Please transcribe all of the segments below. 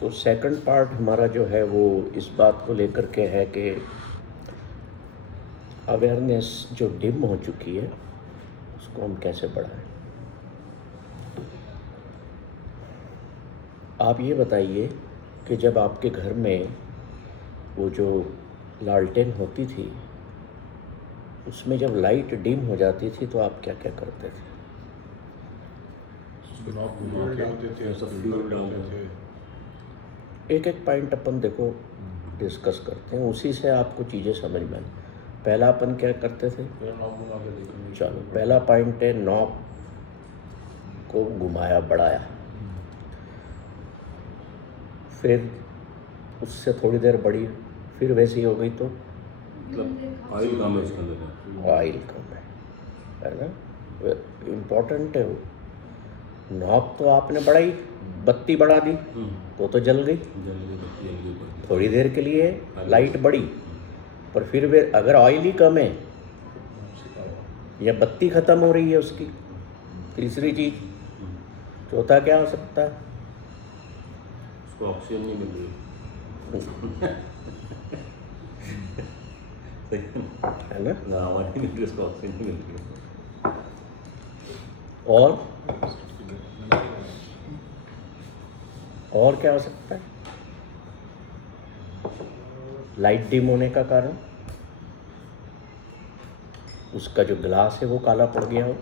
तो second part हमारा जो है वो इस बात को लेकर के है कि अवेयरनेस जो डिम हो चुकी है उसको हम कैसे बढ़ाएं। आप ये बताइए कि जब आपके घर में वो जो लालटेन होती थी उसमें जब लाइट डिम हो जाती थी तो आप क्या क्या करते थे? एक एक पॉइंट अपन देखो डिस्कस करते हैं, उसी से आपको चीज़ें समझ में आए। पहला अपन क्या करते थे? चलो, पहला पॉइंट है नॉब को घुमाया बढ़ाया, फिर उससे थोड़ी देर बढ़ी, फिर वैसी हो गई तो मतलब ऑयल कम है उसके अंदर, ऑयल कम है ना, इम्पोर्टेंट है वो। नॉब तो आपने बढ़ाई, बत्ती बढ़ा दी तो जल गई, थोड़ी देर के लिए लाइट बढ़ी, पर फिर वे अगर ऑयल ही कम है या बत्ती ख़त्म हो रही है उसकी, तीसरी चीज़, चौथा क्या हो सकता है? उसको ऑक्सीजन नहीं मिल रही है ना, हमारी उसको ऑक्सीजन नहीं मिल रही। और क्या हो सकता है? लाइट डिम होने का कारण उसका जो ग्लास है वो काला पड़ गया हो,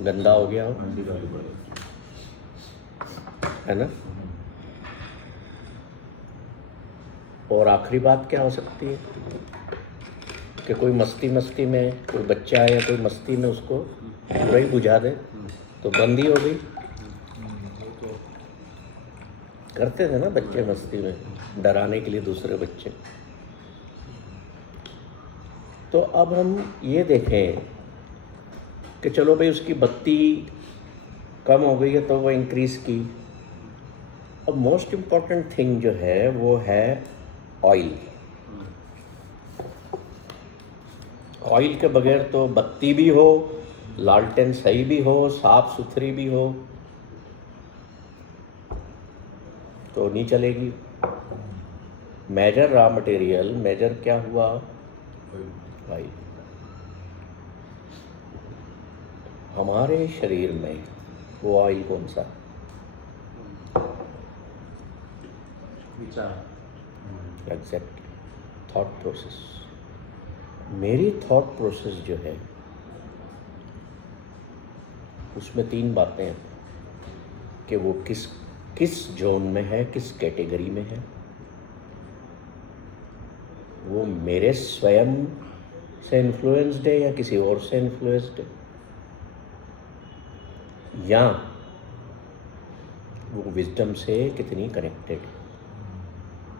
गंदा हो गया हो, है ना। और आखिरी बात क्या हो सकती है कि कोई मस्ती में कोई बच्चा है या कोई मस्ती में उसको पूरा ही बुझा दे तो बंद ही हो गई। करते थे ना बच्चे मस्ती में, डराने के लिए दूसरे बच्चे। तो अब हम ये देखें कि चलो भाई उसकी बत्ती कम हो गई है तो वो इंक्रीज़ की। अब मोस्ट इम्पॉर्टेंट थिंग जो है वो है ऑयल। ऑयल के बगैर तो बत्ती भी हो, लालटेन सही भी हो, साफ सुथरी भी हो, तो नहीं चलेगी। मेजर रॉ मटेरियल, मेजर क्या हुआ? ऑयल। हमारे शरीर में वो ऑयल कौन सा? विचार। Exactly, thought process. मेरी थॉट प्रोसेस जो है उसमें तीन बातें हैं कि वो किस जोन में है, किस कैटेगरी में है। वो मेरे स्वयं से इन्फ्लुएंस्ड है या किसी और से इन्फ्लुएंस्ड है, या वो विजडम से कितनी कनेक्टेड है।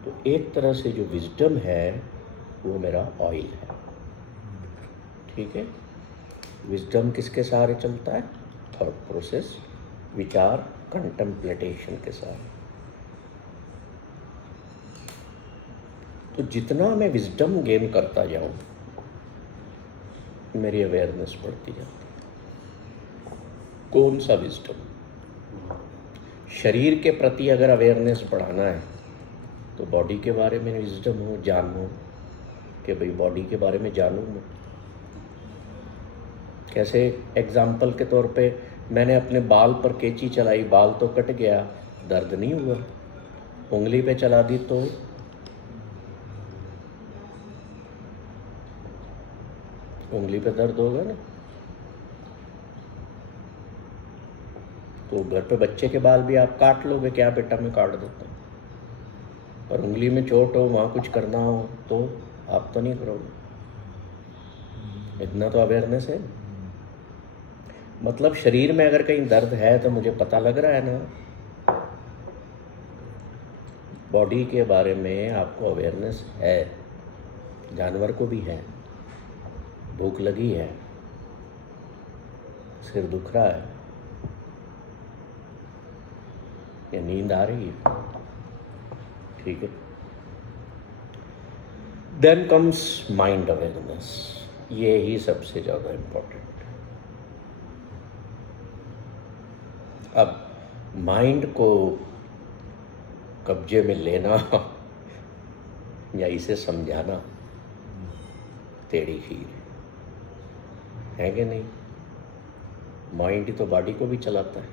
तो एक तरह से जो विजडम है वो मेरा ऑयल है, ठीक है। विजडम किसके सहारे चलता है? थॉट प्रोसेस, विचार, कंटेम्पलेटेशन के सहारे। तो जितना मैं विजडम गेन करता जाऊं मेरी अवेयरनेस बढ़ती जाती है। कौन सा विजडम? शरीर के प्रति अगर अवेयरनेस बढ़ाना है तो बॉडी के बारे में विजडम हो, ज्ञान हो कि भाई बॉडी के बारे में जानूँ मैं। कैसे? एग्जाम्पल के तौर पे मैंने अपने बाल पर कैंची चलाई, बाल तो कट गया, दर्द नहीं हुआ। उंगली पे चला दी तो उंगली पे दर्द होगा ना। तो घर पे बच्चे के बाल भी आप काट लोगे, क्या बेटा मैं काट देता हूँ, पर उंगली में चोट हो, वहाँ कुछ करना हो तो आप तो नहीं करोगे। इतना तो अवेयरनेस है। मतलब शरीर में अगर कहीं दर्द है तो मुझे पता लग रहा है ना। बॉडी के बारे में आपको अवेयरनेस है, जानवर को भी है। भूख लगी है, सिर दुख रहा है या नींद आ रही है, ठीक है। देन कम्स माइंड अवेयरनेस, ये ही सबसे ज़्यादा इम्पोर्टेंट है। अब माइंड को कब्जे में लेना या इसे समझाना टेढ़ी खीर है कि नहीं। माइंड ही तो बॉडी को भी चलाता है।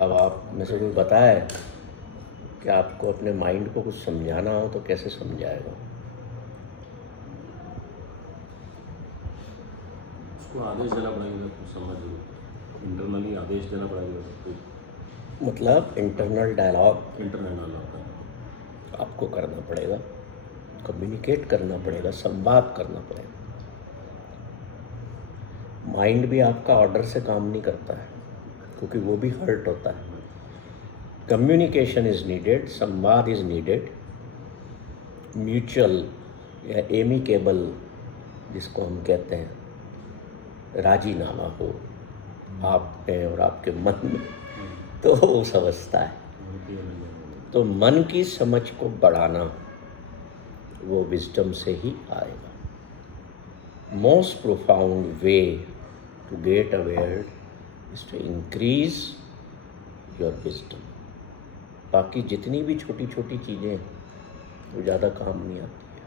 अब आप में से कोई बताए कि आपको अपने माइंड को कुछ समझाना हो तो कैसे समझाएगा। उसको आदेश देना पड़ेगा, कुछ समझ इंटरनली आदेश देना पड़ेगा, मतलब इंटरनल डायलॉग इंटरनल आपको करना पड़ेगा, कम्युनिकेट करना पड़ेगा, संवाद करना पड़ेगा। माइंड भी आपका ऑर्डर से काम नहीं करता है, क्योंकि वो भी हर्ट होता है। कम्युनिकेशन इज नीडेड, संवाद इज नीडेड, म्यूचुअल या एमिकेबल जिसको हम कहते हैं राजीनामा हो आप में और आपके मन में, तो वो समझता है। तो मन की समझ को बढ़ाना वो विजडम से ही आएगा। Most profound way to get aware is to increase your wisdom. बाकी जितनी भी छोटी छोटी चीज़ें वो ज़्यादा काम नहीं आती है।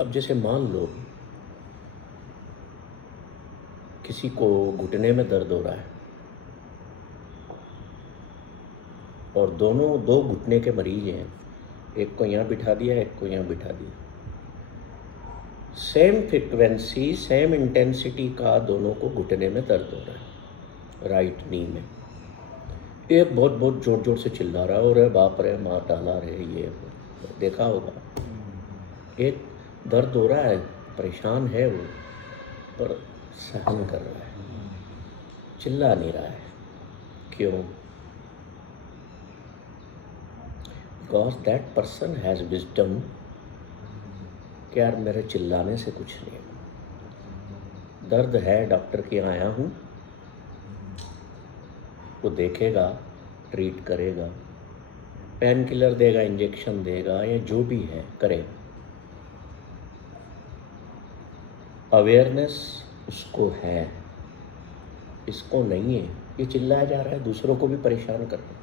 अब जैसे मान लो किसी को घुटने में दर्द हो रहा है और दो घुटने के मरीज हैं, एक को यहाँ बिठा दिया, एक को यहाँ बिठा दिया। सेम फ्रिक्वेंसी सेम इंटेंसिटी का दोनों को घुटने में दर्द हो रहा है, राइट नी में। एक बहुत बहुत जोर जोर से चिल्ला रहा है, और बाप रे मार डाला रे, ये देखा होगा। एक दर्द हो रहा है, परेशान है वो, पर सहन कर रहा है, चिल्ला नहीं रहा है। क्यों? Because that person has wisdom कि यार मेरे चिल्लाने से कुछ नहीं है। दर्द है, डॉक्टर के यहाँ आया हूँ, वो देखेगा, ट्रीट करेगा, पेन किलर देगा, इंजेक्शन देगा, या जो भी है करेगा। अवेयरनेस उसको है, इसको नहीं है। ये चिल्लाया जा रहा है, दूसरों को भी परेशान कर रहा है।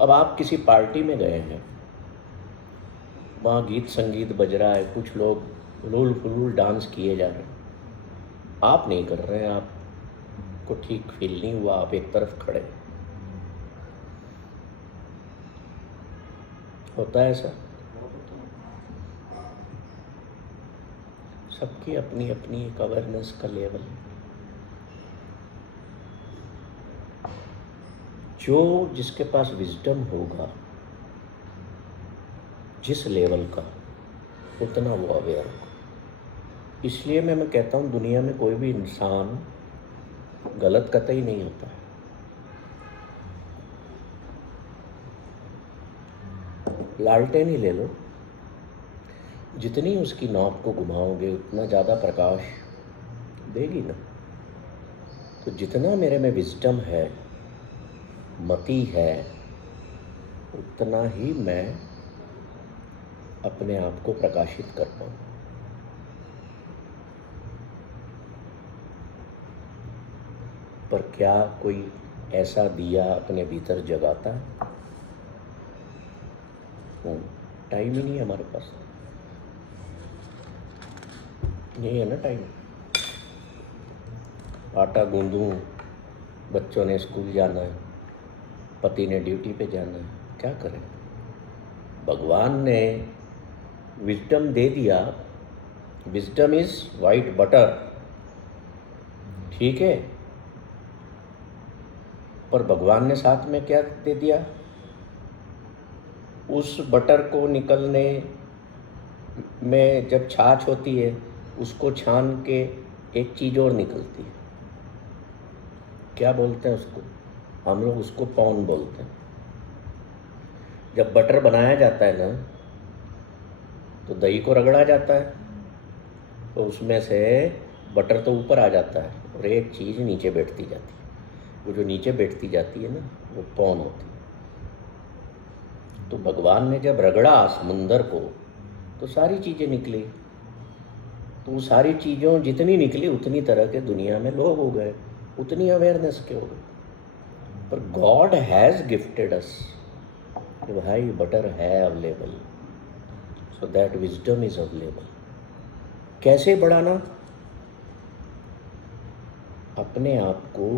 अब आप किसी पार्टी में गए हैं, वहाँ गीत संगीत बज रहा है, कुछ लोग हुलूल फुलूल डांस किए जा रहे हैं, आप नहीं कर रहे हैं, आपको ठीक फील नहीं हुआ, आप एक तरफ खड़े। होता है ऐसा? सबकी अपनी अपनी एक अवेयरनेस का लेवल है। जो जिसके पास विजडम होगा, जिस लेवल का, उतना वो अवेयर होगा। इसलिए मैं कहता हूँ दुनिया में कोई भी इंसान गलत कतई नहीं होता है। लालटेन ही ले लो, जितनी उसकी नॉब को घुमाओगे उतना ज़्यादा प्रकाश देगी ना। तो जितना मेरे में विजडम है, मति है, उतना ही मैं अपने आप को प्रकाशित कर पाऊँ। पर क्या कोई ऐसा दिया अपने भीतर जगाता है? टाइम ही नहीं है हमारे पास। नहीं है ना टाइम। आटा गूंदूं, बच्चों ने स्कूल जाना है, पति ने ड्यूटी पे जाना है, क्या करें? भगवान ने विजडम दे दिया। विजडम इज वाइट बटर, ठीक है, पर भगवान ने साथ में क्या दे दिया? उस बटर को निकलने में जब छाछ होती है, उसको छान के एक चीज़ और निकलती है। क्या बोलते हैं उसको? हम लोग उसको पौन बोलते हैं। जब बटर बनाया जाता है ना, तो दही को रगड़ा जाता है, तो उसमें से बटर तो ऊपर आ जाता है और एक चीज़ नीचे बैठती जाती है। वो जो नीचे बैठती जाती है ना, वो पौन होती है। तो भगवान ने जब रगड़ा समुंदर को, तो सारी चीज़ें निकली। तो सारी चीज़ों जितनी निकली उतनी तरह के दुनिया में लोग हो गए, उतनी अवेयरनेस के हो गए। पर गॉड हैज़ गिफ्टेड अस कि भाई बटर है available, so that wisdom is available. कैसे बढ़ाना? अपने आप को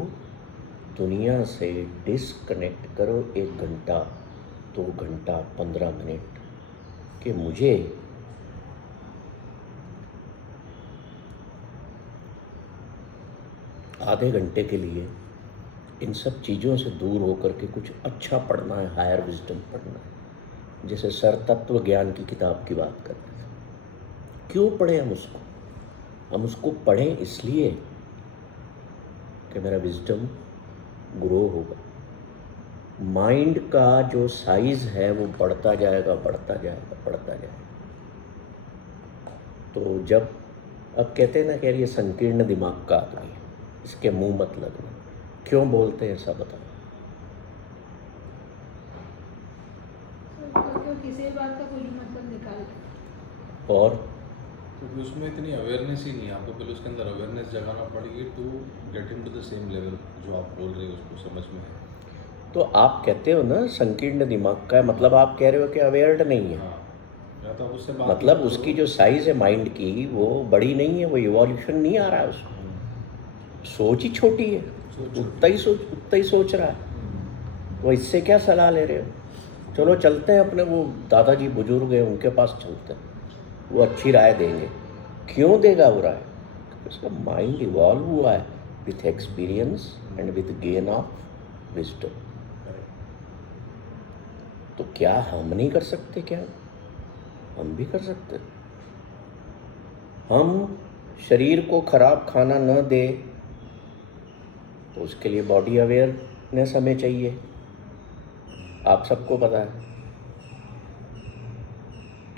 दुनिया से डिस्कनेक्ट करो 1 घंटा, 2 घंटा, 15 मिनट, कि मुझे आधे घंटे के लिए इन सब चीज़ों से दूर होकर के कुछ अच्छा पढ़ना है, हायर विजडम पढ़ना है। जैसे सर तत्व ज्ञान की किताब की बात कर रहे थे, क्यों पढ़ें हम उसको? हम उसको पढ़ें इसलिए कि मेरा विजडम ग्रो होगा, माइंड का जो साइज है वो बढ़ता जाएगा, बढ़ता जाएगा, बढ़ता जाएगा। तो जब अब कहते हैं ना कि यार ये संकीर्ण दिमाग का आदमी है, इसके मुंह मत लगना, क्यों बोलते हैं ऐसा बताओ? क्यों किसी बात का कोई मतलब निकाल और क्योंकि उसमें इतनी अवेयरनेस ही नहीं है, आपको पहले उसके अंदर अवेयरनेस जगाना पड़ेगी to get into the same level जो आप बोल रहे हो उसको समझ में है। तो आप कहते हो ना संकीर्ण दिमाग का है, मतलब आप कह रहे हो कि अवेयर्ड नहीं है। हाँ, या तो आप उससे बात मतलब करो। उसकी जो साइज है माइंड की वो बड़ी नहीं है, वो इवोल्यूशन नहीं आ रहा है उसको, सोच ही छोटी है, उतना ही सोच रहा है। वो इससे क्या सलाह ले रहे हो? चलो चलते हैं अपने वो दादाजी बुजुर्ग हैं उनके पास चलते हैं, वो अच्छी राय देंगे। क्यों देगा वो राय? उसका माइंड इवॉल्व हुआ है with experience and with gain of wisdom. तो क्या हम नहीं कर सकते? क्या हम भी कर सकते? हम शरीर को खराब खाना न दे तो उसके लिए बॉडी अवेयरनेस हमें चाहिए। आप सबको पता है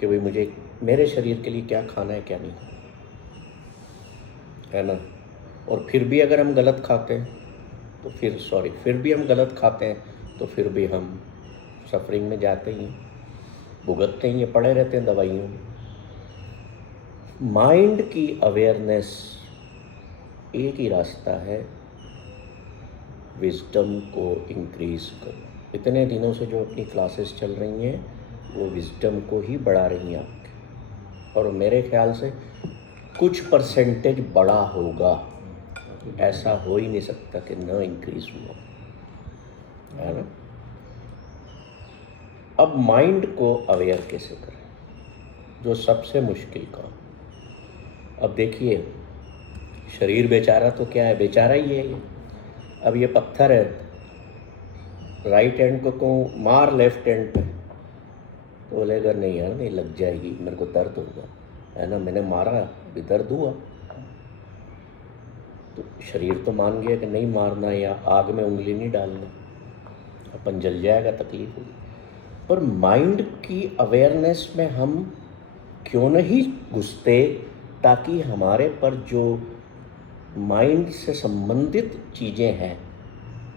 कि भाई मुझे मेरे शरीर के लिए क्या खाना है क्या नहीं, है ना? और फिर भी अगर हम गलत खाते हैं तो फिर भी हम गलत खाते हैं तो फिर भी हम सफरिंग में जाते ही हैं, भुगतते ही हैं, पड़े रहते हैं दवाइयों में। माइंड की अवेयरनेस एक ही रास्ता है, विजडम को इंक्रीज करो। इतने दिनों से जो अपनी क्लासेस चल रही हैं वो विजडम को ही बढ़ा रही हैं आपके, और मेरे ख्याल से कुछ परसेंटेज बड़ा होगा, ऐसा हो ही नहीं सकता कि न इंक्रीज हुआ, है ना? अब माइंड को अवेयर कैसे करें, जो सबसे मुश्किल काम। अब देखिए शरीर बेचारा तो क्या है, बेचारा ही है ये। अब ये पत्थर है, राइट हैंड को कहूँ मार लेफ्ट हैंड पे तो बोलेगा नहीं यार नहीं लग जाएगी, मेरे को दर्द होगा, है ना? मैंने मारा अभी दर्द हुआ। तो शरीर तो मान गया कि नहीं मारना, या आग में उंगली नहीं डालना, अपन जल जाएगा, तकलीफ होगी। पर माइंड की अवेयरनेस में हम क्यों नहीं घुसते, ताकि हमारे पर जो माइंड से संबंधित चीज़ें हैं,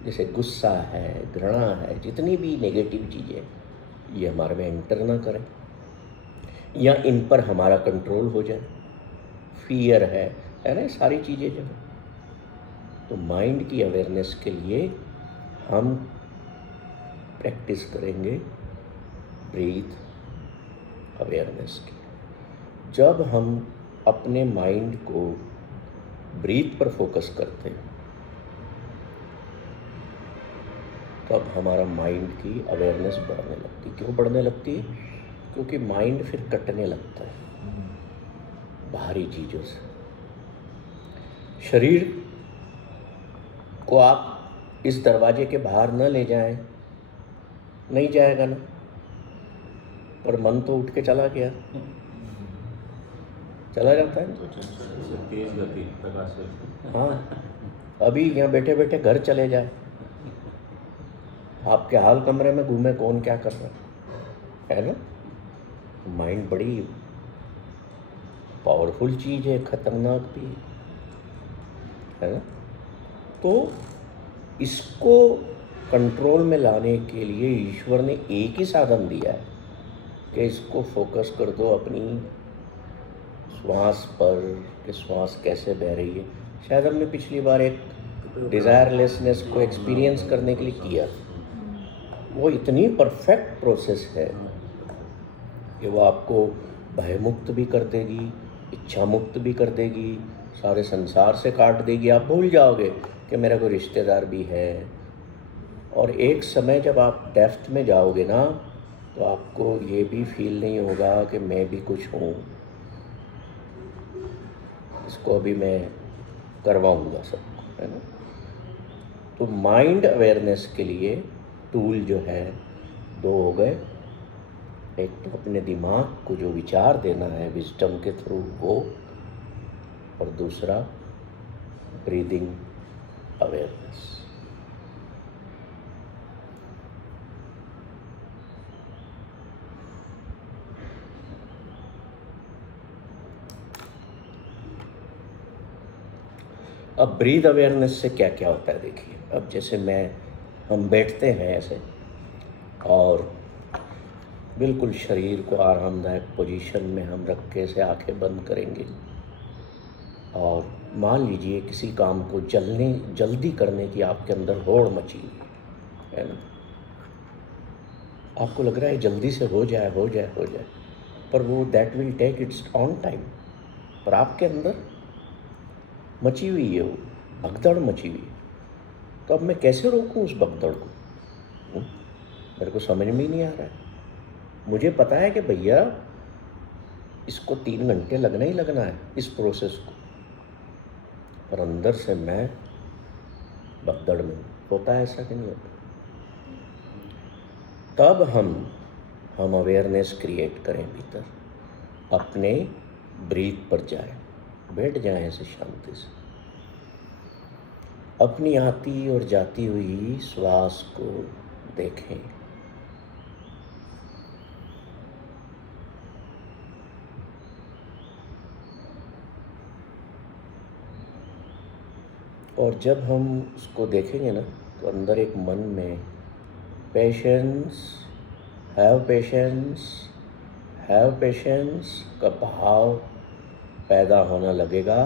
जैसे गुस्सा है, घृणा है, जितनी भी नेगेटिव चीज़ें, ये हमारे में एंटर ना करें, या इन पर हमारा कंट्रोल हो जाए। फियर है ना, सारी चीज़ें जो है। तो माइंड की अवेयरनेस के लिए हम प्रैक्टिस करेंगे ब्रीथ अवेयरनेस की। जब हम अपने माइंड को ब्रीथ पर फोकस करते हैं तब हमारा माइंड की अवेयरनेस बढ़ने लगती। क्यों बढ़ने लगती? क्योंकि माइंड फिर कटने लगता है बाहरी चीज़ों से। शरीर को आप इस दरवाजे के बाहर न ले जाएं, नहीं जाएगा ना, पर मन तो उठ के चला गया, चला जाता है ना। तेज गति प्रकाश है। हाँ, अभी यहाँ बैठे बैठे घर चले जाए, आपके हाल कमरे में घूमे, कौन क्या कर रहा है ना? माइंड बड़ी पावरफुल चीज़ है, खतरनाक भी है ना? तो इसको कंट्रोल में लाने के लिए ईश्वर ने एक ही साधन दिया है कि इसको फोकस कर दो अपनी श्वास पर कि श्वास कैसे बह रही है। शायद हमने पिछली बार एक डिज़ायरलेसनेस को एक्सपीरियंस करने के लिए किया। वो इतनी परफेक्ट प्रोसेस है कि वो आपको भयमुक्त भी कर देगी, इच्छा मुक्त भी कर देगी, सारे संसार से काट देगी। आप भूल जाओगे कि मेरा कोई रिश्तेदार भी है। और एक समय जब आप डेप्थ में जाओगे ना, तो आपको ये भी फील नहीं होगा कि मैं भी कुछ हूँ। इसको अभी मैं करवाऊँगा सबको, है ना। तो माइंड अवेयरनेस के लिए टूल जो है 2 हो गए। एक तो अपने दिमाग को जो विचार देना है विजडम के थ्रू वो, और दूसरा ब्रीदिंग अवेयरनेस। अब ब्रीद अवेयरनेस से क्या क्या होता है देखिए। अब जैसे हम बैठते हैं ऐसे और बिल्कुल शरीर को आरामदायक पोजीशन में हम रख के ऐसे आंखें बंद करेंगे और मान लीजिए किसी काम को जल्दी करने की आपके अंदर होड़ मची हुई है ना। आपको लग रहा है जल्दी से हो जाए, पर वो that will take its own time. पर आपके अंदर मची हुई है, वो भगदड़ मची हुई है। तो अब मैं कैसे रोकूं उस भगदड़ को? मेरे को समझ में ही नहीं आ रहा है। मुझे पता है कि भैया इसको 3 घंटे लगना ही लगना है इस प्रोसेस को, पर अंदर से मैं भगदड़ में होता है। ऐसा कि नहीं होता? तब हम अवेयरनेस क्रिएट करें भीतर, अपने ब्रीथ पर जाएं, बैठ जाएं ऐसे शांति से, अपनी आती और जाती हुई श्वास को देखें। और जब हम उसको देखेंगे ना, तो अंदर एक मन में हैव पेशेंस का भाव पैदा होना लगेगा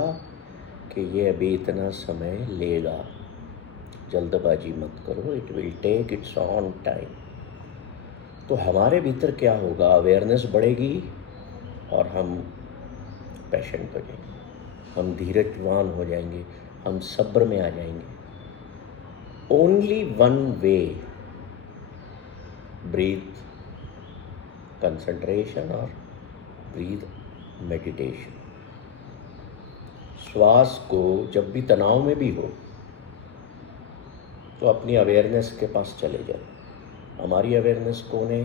कि ये अभी इतना समय लेगा, जल्दबाजी मत करो, it will take its own time. तो हमारे भीतर क्या होगा, अवेयरनेस बढ़ेगी और हम पेशेंट हो जाएंगे, हम धीरजवान हो जाएंगे, हम सब्र में आ जाएंगे। Only one way, breath concentration और ब्रीथ मेडिटेशन। श्वास को जब भी तनाव में भी हो तो अपनी अवेयरनेस के पास चले जाओ। हमारी अवेयरनेस कौन है?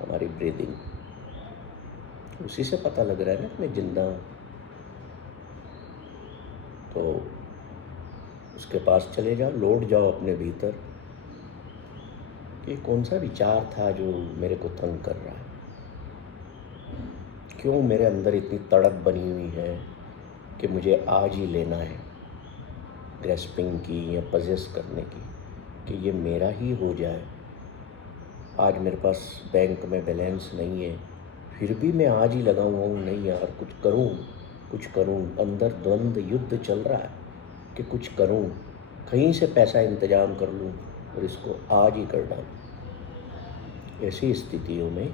हमारी ब्रीदिंग। उसी से पता लग रहा है ना कि मैं जिंदा हूँ। तो उसके पास चले जाओ, लौट जाओ अपने भीतर कि कौन सा विचार था जो मेरे को तंग कर रहा है, क्यों मेरे अंदर इतनी तड़प बनी हुई है कि मुझे आज ही लेना है, ग्रेस्पिंग की या पजेस करने की, कि ये मेरा ही हो जाए। आज मेरे पास बैंक में बैलेंस नहीं है, फिर भी मैं आज ही लगा हुआ हूँ, नहीं यार कुछ करूँ। अंदर द्वंद्व युद्ध चल रहा है कि कुछ करूँ, कहीं से पैसा इंतजाम कर लूँ और इसको आज ही कर डालूँ। ऐसी स्थितियों में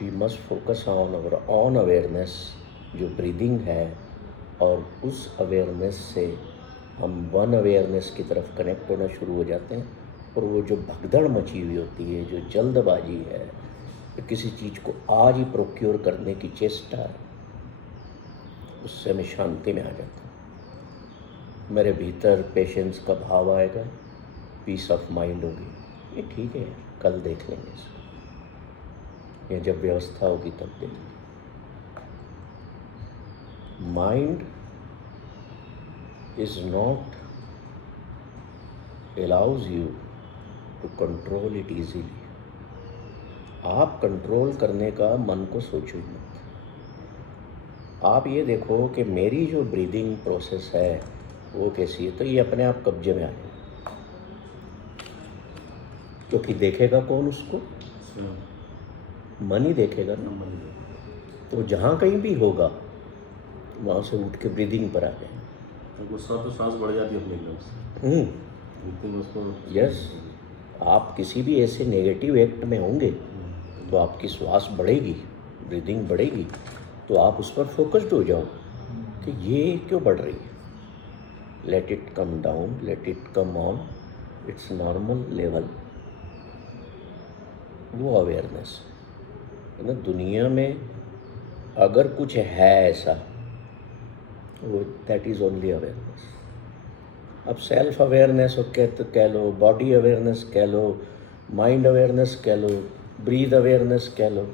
we must focus on our own awareness, जो ब्रीदिंग है, और उस अवेयरनेस से हम वन अवेयरनेस की तरफ कनेक्ट होना शुरू हो जाते हैं। और वो जो भगदड़ मची हुई होती है, जो जल्दबाजी है, तो किसी चीज़ को आज ही प्रोक्योर करने की चेष्टा है, उससे मैं शांति में आ जाता हूँ। मेरे भीतर पेशेंस का भाव आएगा, पीस ऑफ माइंड होगी। ये ठीक है, कल देख लेंगे इसको, या जब व्यवस्था होगी तब देख लेंगे। Mind is not allows you to control it easily। आप कंट्रोल करने का मन को सोचो मत। आप ये देखो कि मेरी जो ब्रीदिंग प्रोसेस है वो कैसी है, तो ये अपने आप कब्जे में आ जाए। क्योंकि देखेगा कौन उसको? मन ही देखेगा ना। तो जहाँ कहीं भी होगा वहाँ से उठ के ब्रीदिंग पर आ गए। तो गुस्सा तो सांस बढ़ जाती है अपने एकदम से, लेकिन उसको यस, आप किसी भी ऐसे नेगेटिव एक्ट में होंगे तो आपकी श्वास बढ़ेगी, ब्रीदिंग बढ़ेगी, तो आप उस पर फोकस्ड हो जाओ कि ये क्यों बढ़ रही है। Let it come down, let it come on it's normal level. वो अवेयरनेस है ना। दुनिया में अगर कुछ है ऐसा, वो दैट इज़ ओनली अवेयरनेस। अब सेल्फ अवेयरनेस कह लो, बॉडी अवेयरनेस कह लो, माइंड अवेयरनेस कह लो, ब्रीथ अवेयरनेस कह लो,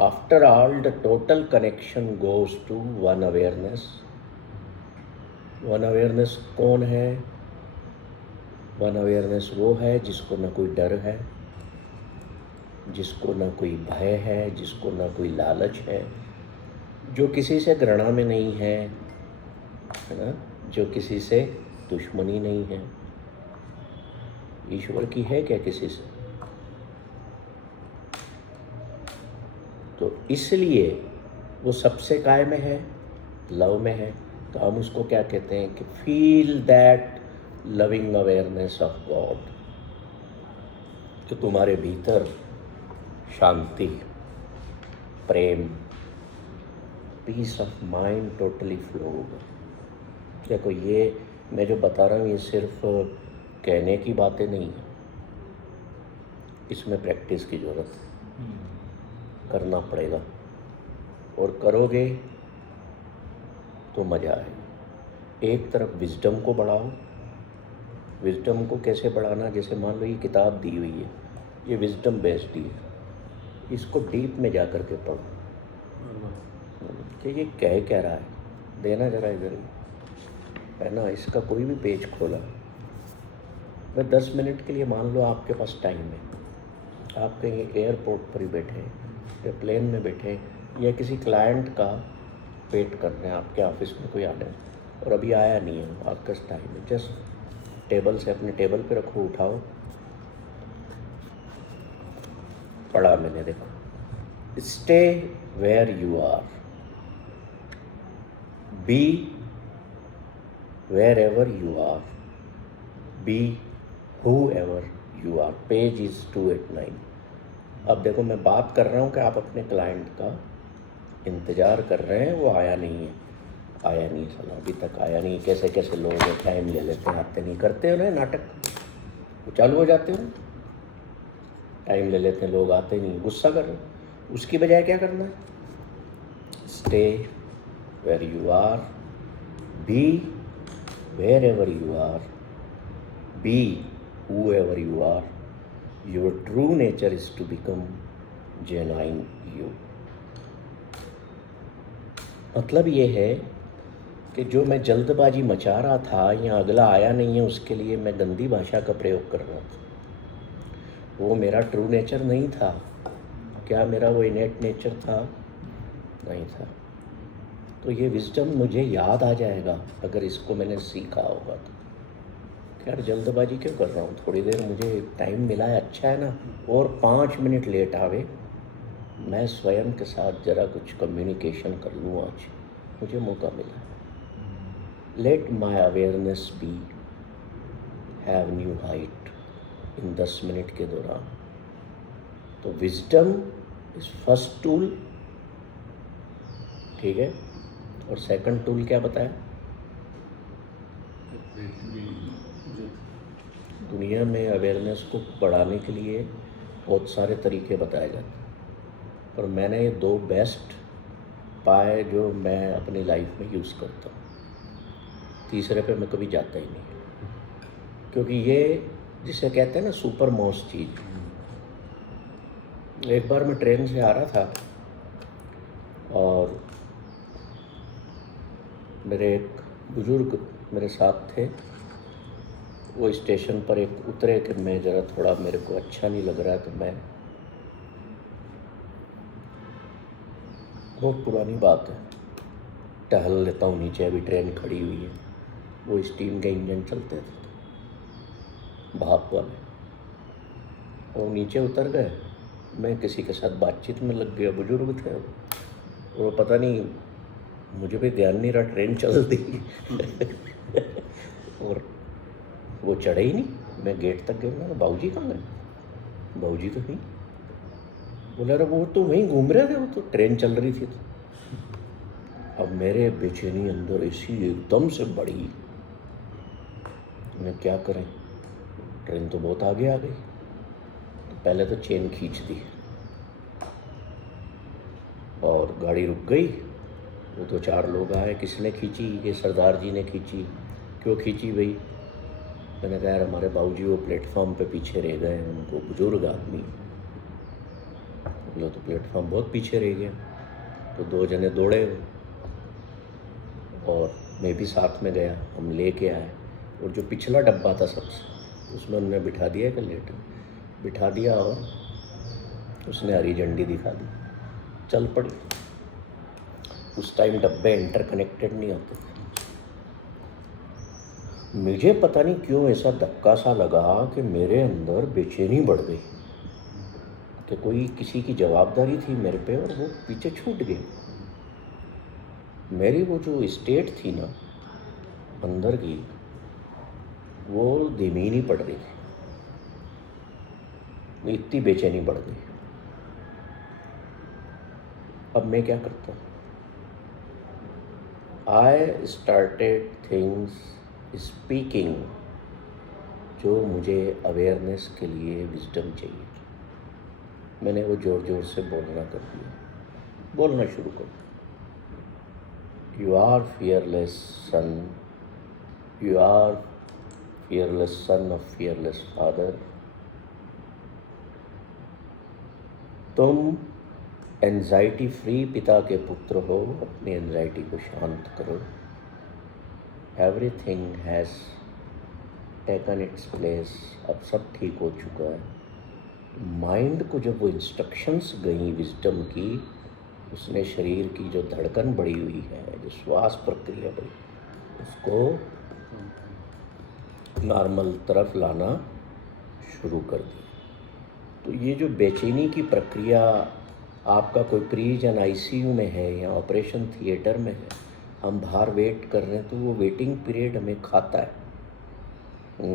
after all the total connection goes to one awareness. One awareness कौन है? वन अवेयरनेस वो है जिसको ना कोई डर है, जिसको ना कोई भय है, जिसको ना कोई लालच है, जो किसी से घृणा में नहीं है ना, जो किसी से दुश्मनी नहीं है। ईश्वर की है क्या किसी से? तो इसलिए वो सबसे काय में है, लव में है। तो हम उसको क्या कहते हैं कि feel that loving awareness of God, कि तुम्हारे भीतर शांति, प्रेम, peace of mind totally flow होगा। देखो, ये मैं जो बता रहा हूँ ये सिर्फ कहने की बातें नहीं है, इसमें प्रैक्टिस की ज़रूरत है, करना पड़ेगा, और करोगे तो मज़ा आएगा। एक तरफ विजडम को बढ़ाओ। विजडम को कैसे बढ़ाना? जैसे मान लो ये किताब दी हुई है, ये विजडम बेस्ड ही है, इसको डीप में जा कर के पढ़ो कि ये कह रहा है, देना जरा इधर है ना। इसका कोई भी पेज खोला, मैं 10 मिनट के लिए, मान लो आपके पास टाइम है, आप कहीं एयरपोर्ट पर ही बैठे या प्लेन में बैठे या किसी क्लाइंट का वेट कर रहे हैं, आपके ऑफिस में कोई आने और अभी आया नहीं है, आपका टाइम है, जस्ट टेबल से अपने टेबल पे रखो, उठाओ, पढ़ा मैंने, देखो, stay where you are, be wherever you are, be whoever you are. Page is 289। अब देखो, मैं बात कर रहा हूँ कि आप अपने क्लाइंट का इंतज़ार कर रहे हैं, वो आया नहीं है, आया नहीं, साला अभी तक आया नहीं। कैसे कैसे लोग टाइम ले लेते हैं, आते नहीं, करते हैं नाटक, वो चालू हो जाते हैं, टाइम ले लेते हैं, लोग आते नहीं, गुस्सा कर रहे हैं। उसकी बजाय क्या करना है? Stay where you are, be wherever you are, be whoever you are. Your true nature is to become genuine you. मतलब ये है कि जो मैं जल्दबाजी मचा रहा था या अगला आया नहीं है उसके लिए मैं गंदी भाषा का प्रयोग कर रहा था, वो मेरा ट्रू नेचर नहीं था। क्या मेरा वो इनेट नेचर था? नहीं था। तो ये विजडम मुझे याद आ जाएगा अगर इसको मैंने सीखा होगा तो। यार जल्दबाजी क्यों कर रहा हूँ, थोड़ी देर मुझे टाइम मिला है, अच्छा है ना, और 5 मिनट लेट आवे, मैं स्वयं के साथ ज़रा कुछ कम्युनिकेशन कर लूँ, आज मुझे मौका मिला। Let my awareness be have new height in 10 minute के दौरान। तो विजडम इज फर्स्ट टूल, ठीक है। और सेकंड टूल क्या बताया? दुनिया में अवेयरनेस को बढ़ाने के लिए बहुत सारे तरीके बताए जाते हैं, पर मैंने ये 2 बेस्ट पाए जो मैं अपनी लाइफ में यूज़ करता हूँ। तीसरे पे मैं कभी जाता ही नहीं, क्योंकि ये जिसे कहते हैं ना सुपर मोस्ट चीज़। एक बार मैं ट्रेन से आ रहा था और मेरे एक बुज़ुर्ग मेरे साथ थे, वो स्टेशन पर एक उतरे कि मैं ज़रा थोड़ा, मेरे को अच्छा नहीं लग रहा है, तो मैं, बहुत पुरानी बात है, टहल लेता हूँ नीचे, अभी ट्रेन खड़ी हुई है, वो स्टीम के इंजन चलते थे भाप वाले, और नीचे उतर गए, मैं किसी के साथ बातचीत में लग गया, बुजुर्ग थे वो पता नहीं, मुझे भी ध्यान नहीं रहा, ट्रेन चल दी और वो चढ़े ही नहीं। मैं गेट तक गया, मैंने बाबूजी कहाँ गए? बाबूजी तो नहीं। बोला अरे वो तो वहीं घूम रहे थे, वो तो ट्रेन चल रही थी। तो अब मेरे बेचैनी अंदर ऐसी एकदम से बढ़ी, मैं क्या करें, ट्रेन तो बहुत आगे आ गई। तो पहले तो चेन खींच दी और गाड़ी रुक गई। वो 2-4 लोग आए, किसने खींची? ये सरदार जी ने खींची। क्यों खींची भाई? मैंने कहा यार हमारे बाबूजी वो प्लेटफॉर्म पे पीछे रह गए, उनको बुजुर्ग आदमी। बोला तो प्लेटफॉर्म बहुत पीछे रह गया। तो 2 जने दौड़े और मैं भी साथ में गया, हम लेके आए। और जो पिछला डब्बा था सबसे, उसमें उन्होंने बिठा दिया कंडक्टर, बिठा दिया और उसने हरी झंडी दिखा दी, चल पड़ी। उस टाइम डब्बे इंटरकनेक्टेड नहीं होते थे। मुझे पता नहीं क्यों ऐसा धक्का सा लगा कि मेरे अंदर बेचैनी बढ़ गई कि कोई किसी की जवाबदारी थी मेरे पे और वो पीछे छूट गई। मेरी वो जो स्टेट थी ना अंदर की, वो धीमी नहीं पड़ रही थी, इतनी बेचैनी बढ़ गई। अब मैं क्या करता हूँ? आई स्टार्टेड थिंग्स स्पीकिंग, जो मुझे अवेयरनेस के लिए विजडम चाहिए। मैंने वो ज़ोर ज़ोर से बोलना कर दिया, बोलना शुरू कर दिया। You are fearless son, you are fearless son of fearless father. तुम एंजाइटी फ्री पिता के पुत्र हो, अपनी एंजाइटी को शांत करो। Everything has taken its place, अब सब ठीक हो चुका है। माइंड को जब वो इंस्ट्रक्शंस गई विजडम की, उसने शरीर की जो धड़कन बढ़ी हुई है, जो श्वास प्रक्रिया बढ़ी, उसको नॉर्मल तरफ लाना शुरू कर दिया। तो ये जो बेचैनी की प्रक्रिया, आपका कोई प्रीजन आईसीयू में है या ऑपरेशन थिएटर में है, हम बाहर वेट कर रहे हैं, तो वो वेटिंग पीरियड हमें खाता है।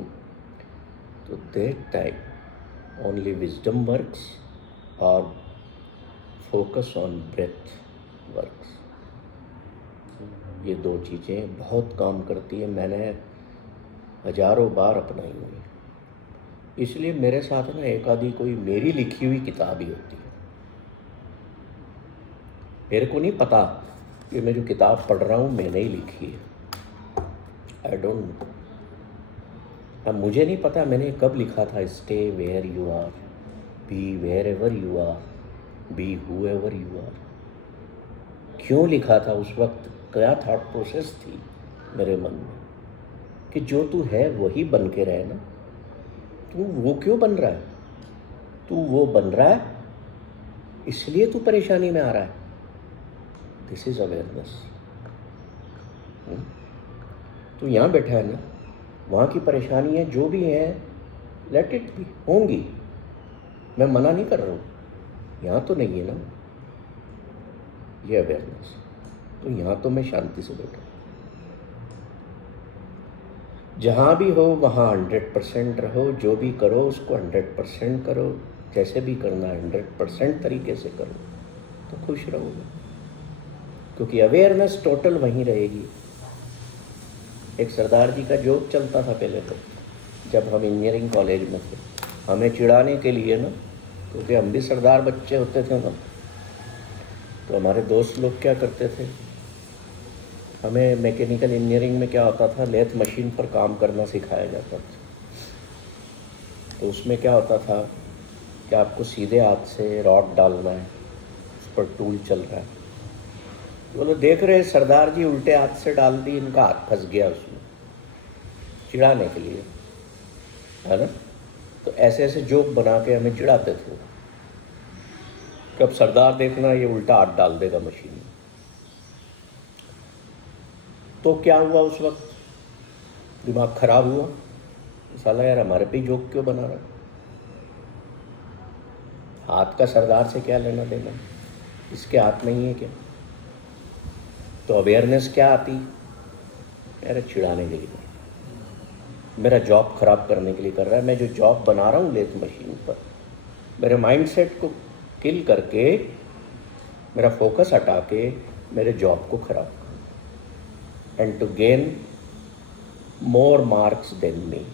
तो that time only wisdom works और फोकस ऑन ब्रेथ वर्क्स। ये 2 चीज़ें बहुत काम करती है, मैंने हजारों बार अपनाई हुई। इसलिए मेरे साथ ना एक आधी कोई मेरी लिखी हुई किताब ही होती है। मेरे को नहीं पता कि मैं जो किताब पढ़ रहा हूँ मैंने ही लिखी है, आई डोंट नो। अब मुझे नहीं पता मैंने कब लिखा था, stay where you are, be wherever you are, be whoever you are. क्यों लिखा था उस वक्त, क्या थॉट प्रोसेस थी मेरे मन में कि जो तू है वही बन के रहे ना। तू वो क्यों बन रहा है? तू वो बन रहा है इसलिए तू परेशानी में आ रहा है। This is awareness. तू यहाँ बैठा है ना, वहाँ की परेशानियाँ जो भी हैं, लेट इट बी, होंगी, मैं मना नहीं कर रहा हूँ। यहाँ तो नहीं है ना ये अवेयरनेस, तो यहाँ तो मैं शांति से बैठा। जहाँ भी हो वहाँ 100% रहो, जो भी करो उसको 100% करो, जैसे भी करना 100% तरीके से करो तो खुश रहोगे, क्योंकि अवेयरनेस टोटल वहीं रहेगी। एक सरदार जी का जोक चलता था पहले, तो जब हम इंजीनियरिंग कॉलेज में थे, हमें चिढ़ाने के लिए ना, क्योंकि हम भी सरदार बच्चे होते थे ना, तो हमारे दोस्त लोग क्या करते थे, हमें मैकेनिकल इंजीनियरिंग में क्या होता था, लेथ मशीन पर काम करना सिखाया जाता था। तो उसमें क्या होता था कि आपको सीधे हाथ से रॉड डालना है, उस पर टूल चल रहा है। बोलो देख रहे सरदार जी उल्टे हाथ से डाल दी, इनका हाथ फंस गया उसमें, चिढ़ाने के लिए, है ना। तो ऐसे ऐसे जोक बना के हमें चिढ़ाते थे। कब सरदार देखना ये उल्टा हाथ डाल देगा मशीन में। तो क्या हुआ उस वक्त, दिमाग खराब हुआ, साला यार हमारे पे जोक क्यों बना रहा है, हाथ का सरदार से क्या लेना देना, इसके हाथ नहीं है क्या। तो अवेयरनेस क्या आती, मेरा चिढ़ाने के लिए, मेरा जॉब ख़राब करने के लिए कर रहा है। मैं जो जॉब बना रहा हूँ लेथ मशीन पर, मेरे माइंडसेट को किल करके, मेरा फोकस हटा के मेरे जॉब को ख़राब कर, and to gain more marks than me.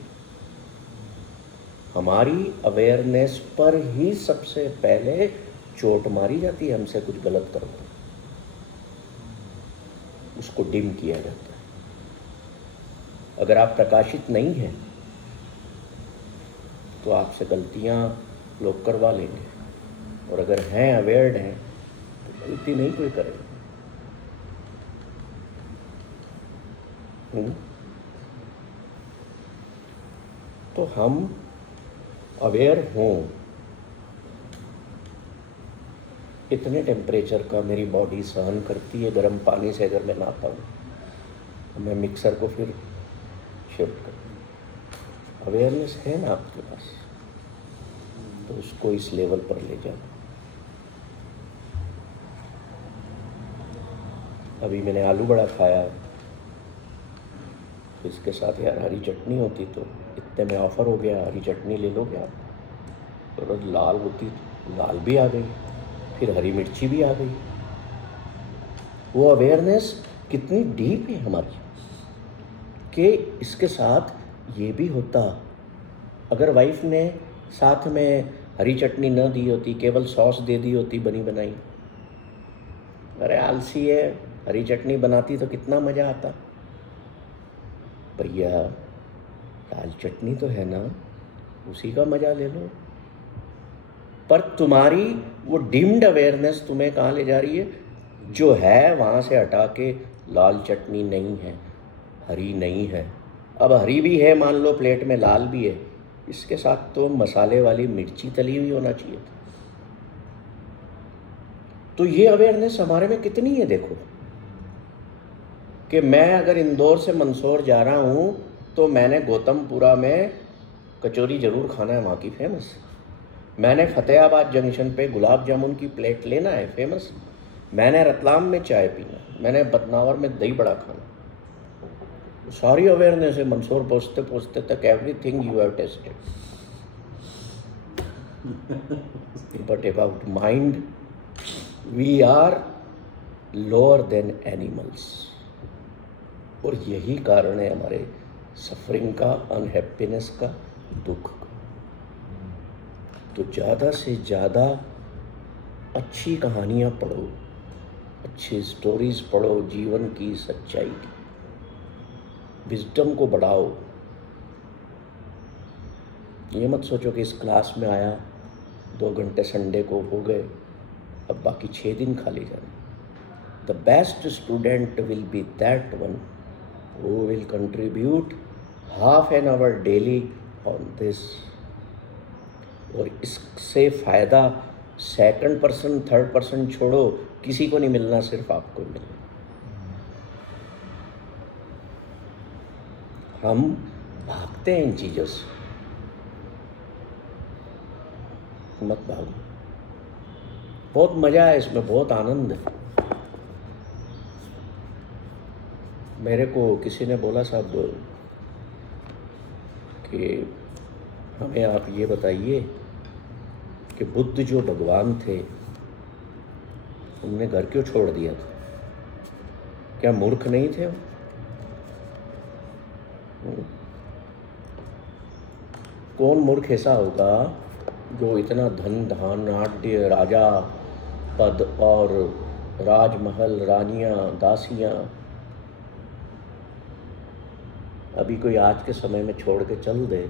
हमारी अवेयरनेस पर ही सबसे पहले चोट मारी जाती है। हमसे कुछ गलत करो तो उसको डिम किया जाता है। अगर आप प्रकाशित नहीं हैं तो आपसे गलतियां लोग करवा लेंगे, और अगर हैं, अवेयर्ड हैं, तो गलती नहीं कोई करेगा। तो हम अवेयर हों, इतने टेम्परेचर का मेरी बॉडी सहन करती है गर्म पानी से। अगर मैं नहाता हूँ तो मैं मिक्सर को फिर शिफ्ट करता हूँ। अवेयरनेस है ना आपके पास, तो उसको इस लेवल पर ले जाओ। अभी मैंने आलू बड़ा खाया, तो इसके साथ यार हरी चटनी होती तो इतने में ऑफ़र हो गया, हरी चटनी ले लोगे आप। तो लाल होती तो लाल भी आ गई, फिर हरी मिर्ची भी आ गई। वो अवेयरनेस कितनी डीप है हमारी कि इसके साथ ये भी होता। अगर वाइफ ने साथ में हरी चटनी न दी होती, केवल सॉस दे दी होती बनी बनाई, अरे आलसी है, हरी चटनी बनाती तो कितना मज़ा आता। भैया लाल चटनी तो है ना, उसी का मज़ा ले लो। पर तुम्हारी वो डिम्ड अवेयरनेस तुम्हें कहाँ ले जा रही है? जो है वहाँ से हटा के लाल चटनी नहीं है, हरी नहीं है। अब हरी भी है, मान लो प्लेट में लाल भी है, इसके साथ तो मसाले वाली मिर्ची तली हुई होना चाहिए था। तो ये अवेयरनेस हमारे में कितनी है देखो, कि मैं अगर इंदौर से मंदसौर जा रहा हूँ तो मैंने गौतमपुरा में कचौरी ज़रूर खाना है, वहाँ की फेमस। मैंने फतेहाबाद जंक्शन पे गुलाब जामुन की प्लेट लेना है, फेमस। मैंने रतलाम में चाय पीना, मैंने बदनावर में दही बड़ा खाना। सारी अवेयरनेस है मंदसौर पहुँचते पहुँचते तक, everything you have tested. But about mind we are lower than animals. और यही कारण है हमारे सफरिंग का, अनहैप्पीनेस का, दुख का। तो ज़्यादा से ज़्यादा अच्छी कहानियाँ पढ़ो, अच्छी स्टोरीज़ पढ़ो, जीवन की सच्चाई की, विजडम को बढ़ाओ। ये मत सोचो कि इस क्लास में आया 2 घंटे संडे को हो गए, अब बाकी 6 दिन खाली जाना। The best student will be that one who will contribute half an hour daily on this। और इससे फ़ायदा सेकंड पर्सन, थर्ड पर्सन छोड़ो, किसी को नहीं मिलना, सिर्फ आपको मिलना। हम भागते हैं इन चीज़ों से, मत भागो। बहुत मज़ा है इसमें, बहुत आनंद है। मेरे को किसी ने बोला, साहब कि हमें आप ये बताइए कि बुद्ध जो भगवान थे, उनने घर क्यों छोड़ दिया था? क्या मूर्ख नहीं थे वो? कौन मूर्ख ऐसा होगा जो इतना धन धान्य, राजा पद और राजमहल, रानियां, दासियां, अभी कोई आज के समय में छोड़ के चल दे,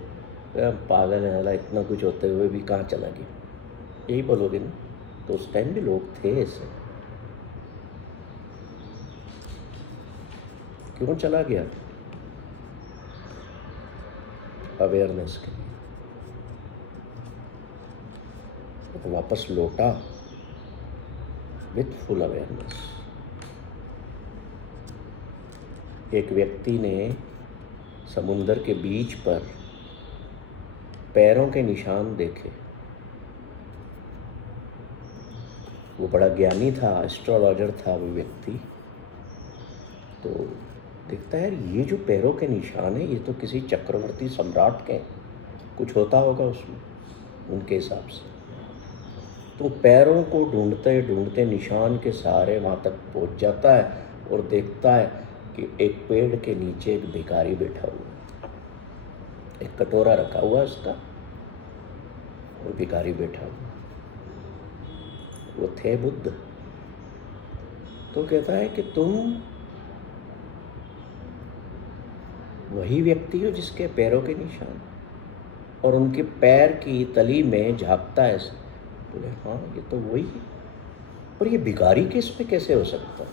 पागल है वाला, इतना कुछ होते हुए भी कहाँ चला गया, यही बोलोगे ना? तो उस टाइम भी लोग थे ऐसे। क्यों चला गया? अवेयरनेस के लिए। तो वापस लौटा विथ फुल अवेयरनेस। एक व्यक्ति ने समुंदर के बीच पर पैरों के निशान देखे। वो बड़ा ज्ञानी था, एस्ट्रोलॉजर था वो व्यक्ति। तो देखता है यार ये जो पैरों के निशान है ये तो किसी चक्रवर्ती सम्राट के हैं। कुछ होता होगा उसमें उनके हिसाब से। तो पैरों को ढूंढते ढूंढते निशान के सहारे वहाँ तक पहुँच जाता है और देखता है कि एक पेड़ के नीचे एक भिखारी बैठा हुआ है, एक कटोरा रखा हुआ है उसका और भिखारी बैठा हुआ। वो थे बुद्ध। तो कहता है कि तुम वही व्यक्ति हो जिसके पैरों के निशान, और उनके पैर की तली में झांकता है। बोले हाँ ये तो वही है। और ये भिखारी के इस पे कैसे हो सकता है?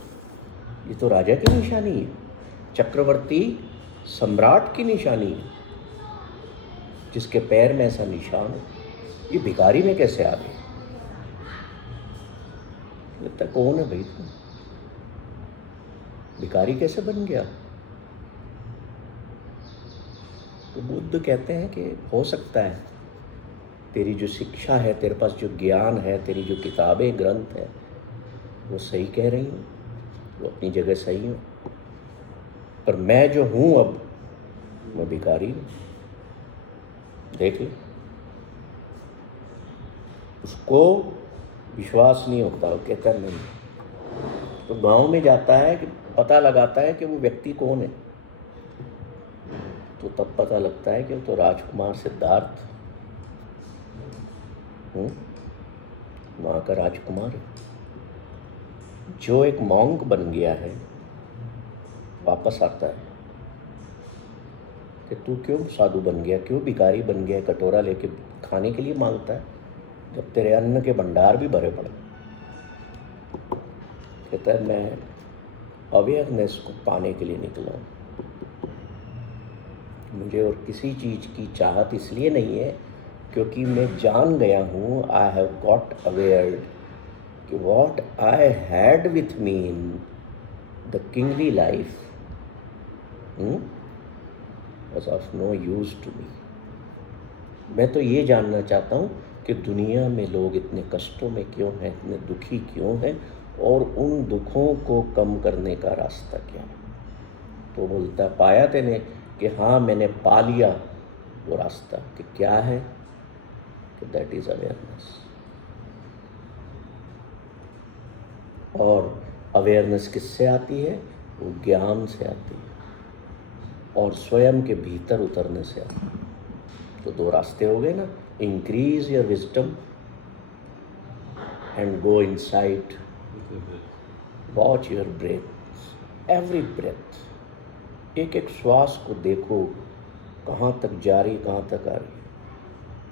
ये तो राजा की निशानी है, चक्रवर्ती सम्राट की निशानी है, जिसके पैर में ऐसा निशान हो। ये भिखारी में कैसे आ गए? लगता कौन है भाई तुम? भिखारी कैसे बन गया? तो बुद्ध कहते हैं कि हो सकता है तेरी जो शिक्षा है, तेरे पास जो ज्ञान है, तेरी जो किताबें ग्रंथ हैं, वो सही कह रही हूँ, वो अपनी जगह सही हूँ, पर मैं जो हूँ अब मैं भिखारी हूँ। देख ले। उसको विश्वास नहीं होता, वो कहता नहीं। तो गांव में जाता है कि पता लगाता है कि वो व्यक्ति कौन है। तो तब पता लगता है कि वो तो राजकुमार सिद्धार्थ वहाँ का राजकुमार है, जो एक मॉन्क बन गया है। वापस आता है कि तू क्यों साधु बन गया, क्यों भिखारी बन गया, कटोरा लेके खाने के लिए मांगता है जब तेरे अन्न के भंडार भी भरे पड़े। कहता है मैं अवेयरनेस को पाने के लिए निकला हूँ। मुझे और किसी चीज़ की चाहत इसलिए नहीं है क्योंकि मैं जान गया हूँ, I have got awared that what I had with me in the kingly life was of no use to me. मैं तो ये जानना चाहता हूँ कि दुनिया में लोग इतने कष्टों में क्यों हैं, इतने दुखी क्यों हैं, और उन दुखों को कम करने का रास्ता क्या है। तो बोलता पाया तेने कि हाँ मैंने पा लिया वो रास्ता। कि क्या है? कि दैट इज़ अवेयरनेस। और अवेयरनेस किससे आती है? वो ज्ञान से आती है और स्वयं के भीतर उतरने से आती है। तो दो रास्ते हो गए ना, increase your wisdom and go inside, watch your breath, every breath. एक एक श्वास को देखो कहाँ तक जा रही, कहाँ तक आ रही है।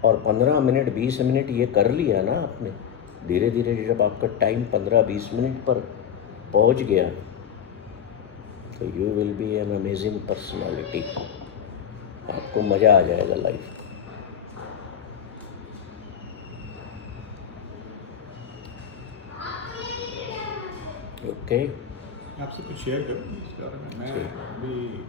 और 15 मिनट 20 मिनट ये कर लिया ना आपने, धीरे धीरे जब आपका टाइम 15-20 मिनट पर पहुँच गया तो you will be an amazing personality. आपको मज़ा आ जाएगा लाइफ। ओके आपसे कुछ शेयर करूँ इस बारे में? मैं अभी